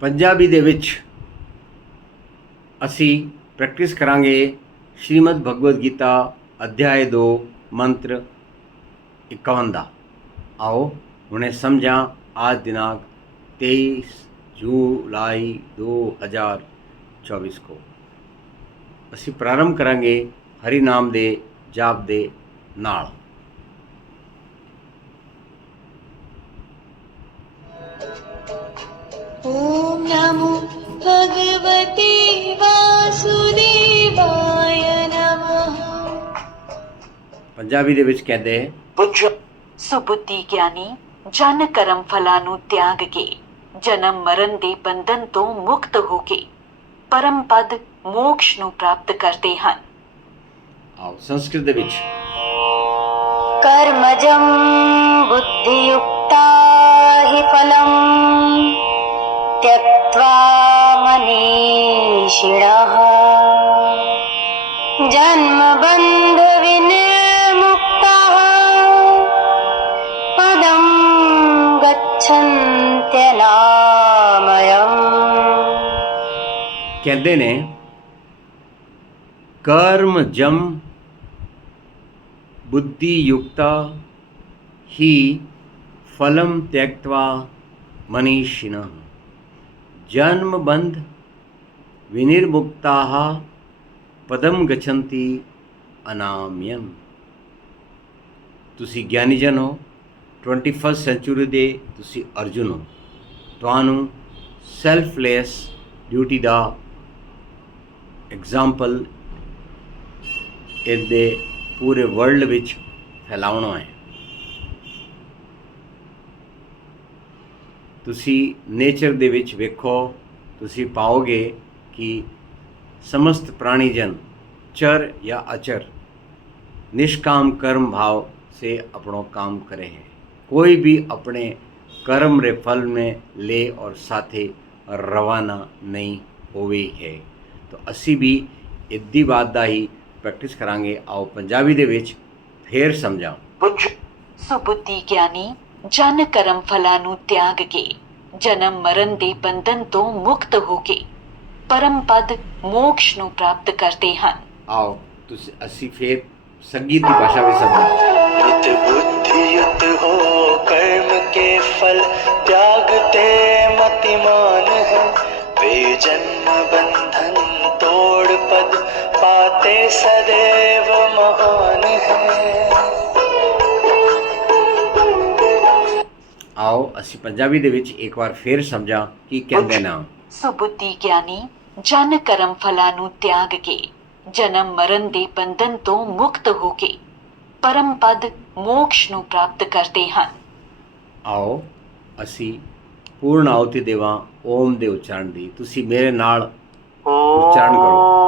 ਪੰਜਾਬੀ ਦੇ ਵਿੱਚ ਅਸੀਂ ਪ੍ਰੈਕਟਿਸ ਕਰਾਂਗੇ ਸ਼੍ਰੀਮਦ ਭਗਵਦ ਗੀਤਾ ਅਧਿਆਇ 2 ਮੰਤਰ 51 ਦਾ। ਆਓ, ਹੁਣੇ ਸਮਝਾਂ ਅੱਜ ਦਿਨਾਂਕ 23 ਜੁਲਾਈ 2024 ਕੋ। ਅਸੀਂ ਪ੍ਰਾਰੰਭ ਕਰਾਂਗੇ ਹਰੀ ਨਾਮ ਦੇ ਜਾਪ ਦੇ ਨਾਲ। ॐ नमो भगवते वासुदेवाय नमः ਪੰਜਾਬੀ ਦੇ ਵਿੱਚ ਕਹਿੰਦੇ ਸੁਬੁੱਧੀ ਗਿਆਨੀ ਜਨ ਕਰਮ ਫਲਾਂ ਨੂੰ ਤਿਆਗ ਕੇ ਜਨਮ ਮਰਨ ਦੇ ਬੰਧਨ ਤੋਂ ਮੁਕਤ ਹੋ ਕੇ ਪਰਮ ਪਦ ਮੋਕਸ਼ ਨੂੰ ਪ੍ਰਾਪਤ ਕਰਦੇ ਹਨ ਆਓ ਸੰਸਕ੍ਰਿਤ ਦੇ ਵਿੱਚ कर्मजं बुद्धियुक्ता जन्मबन्धविनिर्मुक्ताः पदं गच्छन्त्यनामयम् ਕਹਿੰਦੇ ਨੇ ਕਰਮ ਜਮ ਬੁੱਧੀ ਯੁਕਤਾ ਹੀ ਫਲਮ ਤਿਆਗਤਵਾ ਮਨੀਸ਼ਿਨ ਜਨਮ ਬੰਧ ਵਿਨਿਰਮੁਕਤਾਹ ਪਦਮ ਗਛੰਤੀ ਅਨਾਮਯਮ ਤੁਸੀਂ ਗਿਆਨੀ ਜਨ ਹੋ 21st ਸੈਂਚੁਰੀ ਦੇ ਤੁਸੀਂ ਅਰਜੁਨ ਹੋ। ਤੁਹਾਨੂੰ ਸੈਲਫਲੈਸ ਡਿਊਟੀ ਦਾ ਐਗਜ਼ਾਮਪਲ ਇਹਦੇ ਪੂਰੇ ਵਰਲਡ ਵਿੱਚ ਫੈਲਾਉਣਾ ਹੈ। ਤੁਸੀਂ ਨੇਚਰ ਦੇ ਵਿੱਚ ਵੇਖੋ, ਤੁਸੀਂ ਪਾਓਗੇ ਕਿ समस्त प्राणीजन चर या अचर निष्काम कर्म भाव से अपनो काम करे हैं कोई भी अपने कर्म रे फल में ले और साथे रवाना नहीं ਹੋਵੇ ਹੈ ਤਾਂ ਅਸੀਂ ਵੀ ਇੱਦੀ ਬਾਤ ਦਾ ਹੀ ਪ੍ਰੈਕਟਿਸ ਕਰਾਂਗੇ ਆਓ ਪੰਜਾਬੀ ਦੇ ਵਿੱਚ ਫੇਰ ਸਮਝਾਂ ਸੁਬੁੱਧੀ ਗਿਆਨੀ ਜਨ ਕਰਮ ਫਲਾਂ ਨੂੰ ਤਿਆਗ ਕੇ ਜਨਮ ਮਰਨ ਦੇ ਬੰਧਨ ਤੋਂ ਮੁਕਤ ਹੋ ਕੇ ਪਰਮ ਪਦ ਮੋਕਸ਼ ਨੂੰ ਪ੍ਰਾਪਤ ਕਰਦੇ ਹਨ ਆਓ ਤੁਸੀਂ ਅਸੀਂ ਫੇਰ ਸੰਗੀਤ ਦੀ ਭਾਸ਼ਾ ਵਿੱਚ ਸਮਝਾਂ युत बुद्धि युत हो कर्म के फल त्यागते मतिमान है वे जन्म बंधन तोड़ पद पाते सदैव महान है ਆਓ ਅਸੀਂ ਪੰਜਾਬੀ ਦੇ ਵਿੱਚ ਇੱਕ ਵਾਰ ਫੇਰ ਸਮਝਾਂ ਕੀ ਕਹਿੰਦੇ ਨਾ ਸੁਬੁੱਧੀ ਗਿਆਨੀ ਜਨ ਕਰਮ ਫਲਾਂ ਨੂੰ ਤਿਆਗ ਕੇ ਜਨਮ ਮਰਨ ਦੇ ਬੰਧਨ ਤੋਂ ਮੁਕਤ ਹੋ ਕੇ ਪਰਮ ਪਦ ਮੋਕਸ਼ ਨੂੰ ਪ੍ਰਾਪਤ ਕਰਦੇ ਹਨ। ਆਓ ਅਸੀਂ ਪੂਰਨ ਆਉਤੀ ਦੇਵਾਂ ਓਮ ਦੇ ਉਚਾਰਨ ਦੀ। ਤੁਸੀਂ ਮੇਰੇ ਨਾਲ ਉਚਾਰਨ ਕਰੋ।